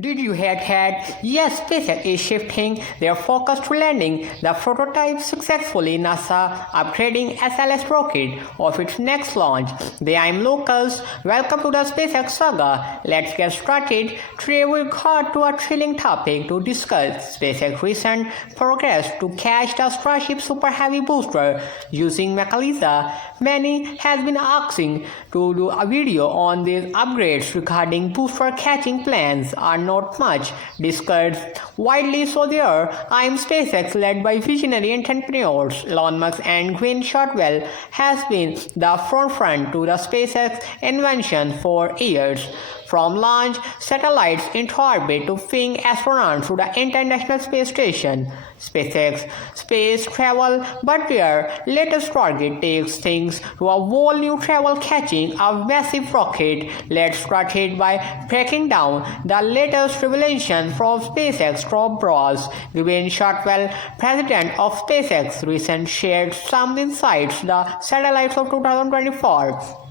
Did you hear that? Yes, SpaceX is shifting their focus to landing the prototype successfully. NASA upgrading SLS rocket of its next launch. The I'm locals. Welcome to the SpaceX saga. Let's get started. Today we got to a thrilling topic to discuss. SpaceX recent progress to catch the Starship Super Heavy booster using Mechazilla. Many has been asking to do a video on these upgrades regarding booster catching plans are not much discussed widely, so there I'm SpaceX led by visionary entrepreneurs Elon Musk and Gwynne Shotwell has been the forefront to the SpaceX invention for years. From launch satellites into orbit to flying astronauts to the International Space Station, SpaceX space travel, but their latest target takes things to a whole new travel, catching a massive rocket. Let's start it by breaking down the latest revelation from SpaceX top brass. Gwynne Shotwell, president of SpaceX, recently shared some insights the satellites of 2024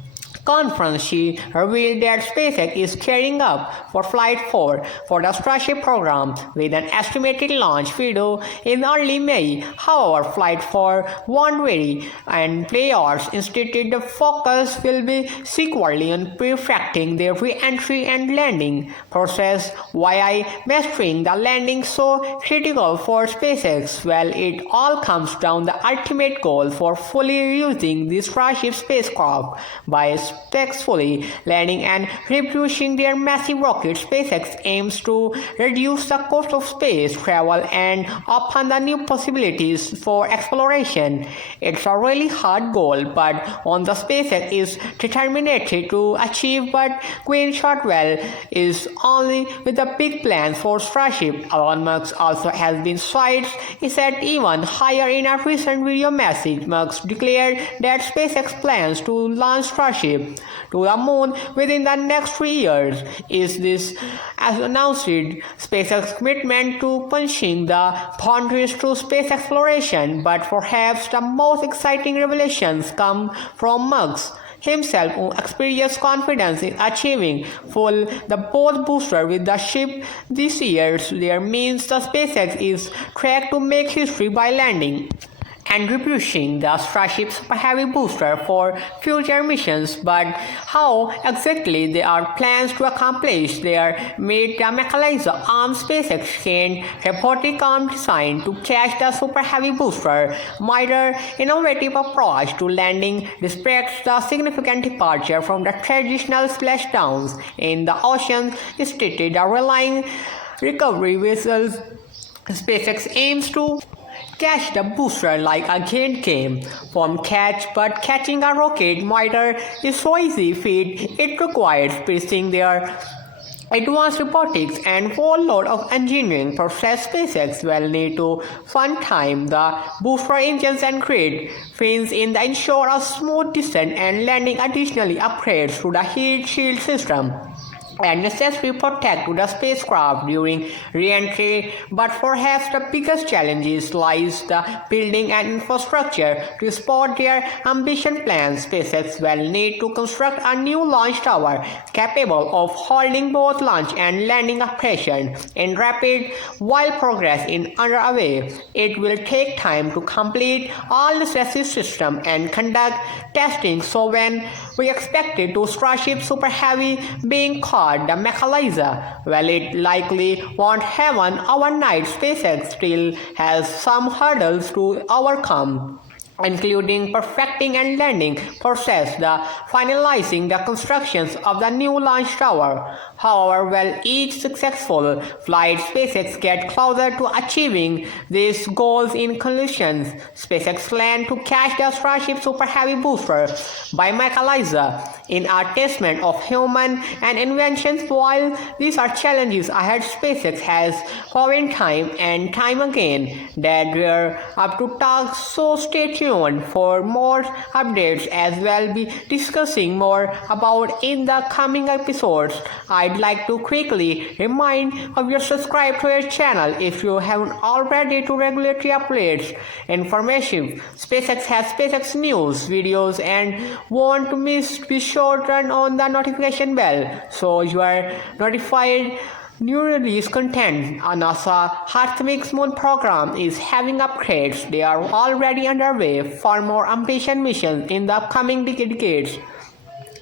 conference. She revealed that SpaceX is gearing up for Flight 4 for the Starship program with an estimated launch window in early May. However, Flight 4 won't vary, and players instead the focus will be squarely on perfecting their re-entry and landing process. Why mastering the landing so critical for SpaceX? Well, it all comes down the ultimate goal for fully reusing the Starship spacecraft by successfully landing and refurbishing their massive rocket. SpaceX aims to reduce the cost of space travel and open the new possibilities for exploration. It's a really hard goal, but on the SpaceX is determined to achieve. But Gwynne Shotwell is only with the big plans for Starship. Elon Musk also has been cited. He said even higher in a recent video message. Musk declared that SpaceX plans to launch Starship to the moon within the next 3 years. Is this as announced SpaceX commitment to pushing the boundaries to space exploration? But perhaps the most exciting revelations come from Musk himself, who experienced confidence in achieving full the both booster with the ship this year. There means the SpaceX is tracked to make history by landing and refurbishing the Starship Super Heavy booster for future missions. But how exactly there are plans to accomplish their made the Mechazilla armed SpaceX can robotic arm designed to catch the Super Heavy booster. Mither innovative approach to landing despite the significant departure from the traditional splashdowns in the ocean stated the relying recovery vessels. SpaceX aims to catch the booster like a game from catch, but catching a rocket Mither is so easy feat. It requires placing their advanced robotics and whole load of engineering process. SpaceX will need to fund time the booster engines and create fins in the ensure a smooth descent and landing. Additionally, upgrades to the heat shield system and necessary protect to the spacecraft during re-entry. But perhaps the biggest challenge lies the building and infrastructure to support their ambitious plans. SpaceX will need to construct a new launch tower capable of holding both launch and landing operations in rapid. While progress is underway, it will take time to complete all necessary systems and conduct testing. So when we expected to Starship Super Heavy being caught the Mechazilla, well, it likely won't happen overnight. SpaceX still has some hurdles to overcome, including perfecting and landing process, the finalizing the constructions of the new launch tower. However, while each successful flight SpaceX gets closer to achieving these goals in conclusion, SpaceX plans to catch the Starship Super Heavy booster by Mechazilla in a testament of human and inventions. While these are challenges ahead, SpaceX has proven time and time again that we're up to task. So stay tuned for more updates as we'll be discussing more about in the coming episodes. I'd like to quickly remind of you subscribe to our channel if you haven't already to regularly updates information. SpaceX has SpaceX news videos and want to miss, be sure to turn on the notification bell so you are notified New release content. NASA Artemis Moon program is having upgrades. They are already underway for more ambitious missions in the upcoming decades.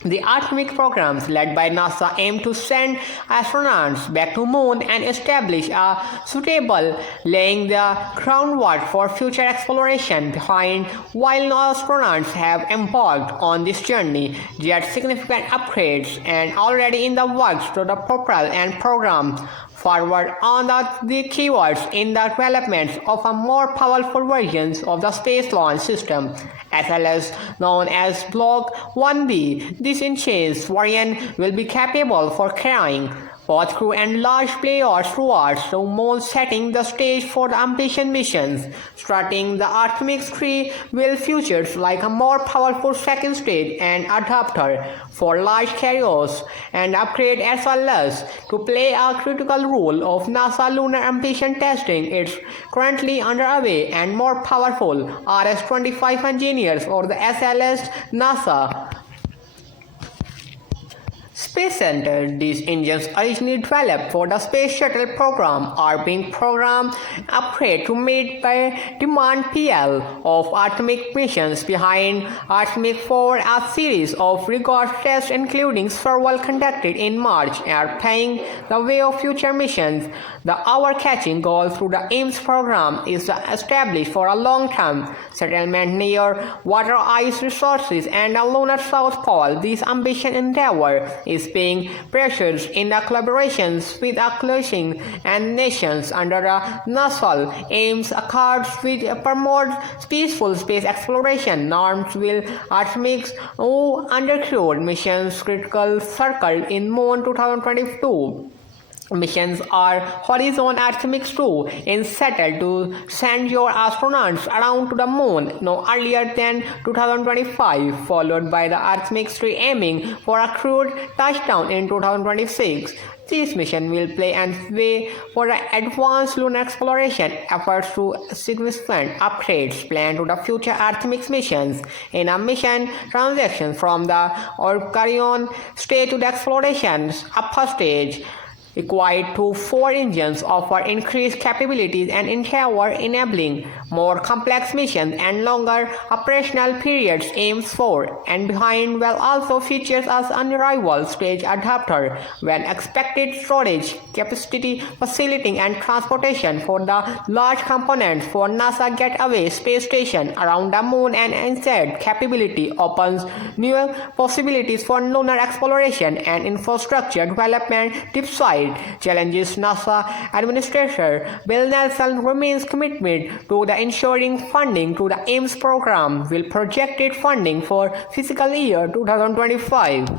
The Artemis programs led by NASA aim to send astronauts back to Moon and establish a suitable, laying the groundwork for future exploration. Behind, while no astronauts have embarked on this journey, yet significant upgrades and already in the works to the propel and program forward on the keywords in the development of a more powerful versions of the space launch system, SLS, known as Block 1B. This enhanced variant will be capable for carrying both crew and large payloads towards the Moon, setting the stage for the ambitious missions. Starting the Artemis 3 will feature like a more powerful second stage and adapter for large carriers and upgrade SLS to play a critical role of NASA lunar ambition testing. It's currently underway and more powerful RS-25 engineers or the SLS NASA Space Center. These engines originally developed for the Space Shuttle program are being programmed upgrade to meet by demand PL of Artemis missions. Behind Artemis 4, a series of rigorous tests including several conducted in March are paving the way of future missions. The hour-catching goal through the AIMS program is to establish for a long-term settlement near water ice resources and the lunar South Pole. This ambitious endeavor is being pursued in the collaborations with coalitions and nations under the NASA AIMS Accords, which promote peaceful space exploration. Norms will Artemis undercrewed missions critical circle in Moon 2022. Missions are Horizon Artemis 2 is settled to send your astronauts around to the Moon no earlier than 2025, followed by the Artemis 3 aiming for a crewed touchdown in 2026. This mission will play a way for the advanced lunar exploration efforts to significant upgrades planned to the future Artemis missions. In a mission transition from the Orcarion stage to the exploration's upper stage, equipped to 4 engines offer increased capabilities and endeavor enabling more complex missions and longer operational periods. AIMS 4 and behind will also features as unrivaled stage adapter when expected storage capacity, facilitating and transportation for the large components for NASA Gateway space station around the Moon, and instead capability opens new possibilities for lunar exploration and infrastructure development. Deep side challenges. NASA Administrator Bill Nelson remains committed to the ensuring funding to the AIMS program will projected funding for fiscal year 2025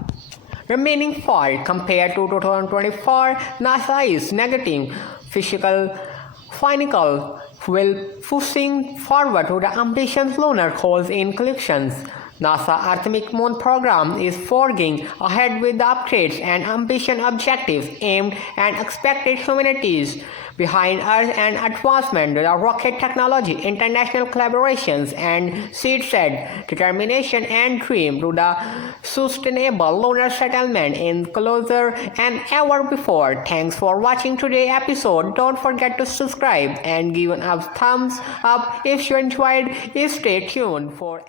remaining far compared to 2024. NASA is negative fiscal financial will pushing forward to the ambitious lunar goals in collections. NASA Artemis Moon program is forging ahead with the upgrades and ambitious objectives aimed at expected humanities behind Earth and advancement of rocket technology, international collaborations, and seed-set determination and dream to the sustainable lunar settlement in closer than ever before. Thanks for watching today's episode. Don't forget to subscribe and give a thumbs up if you enjoyed. Stay tuned for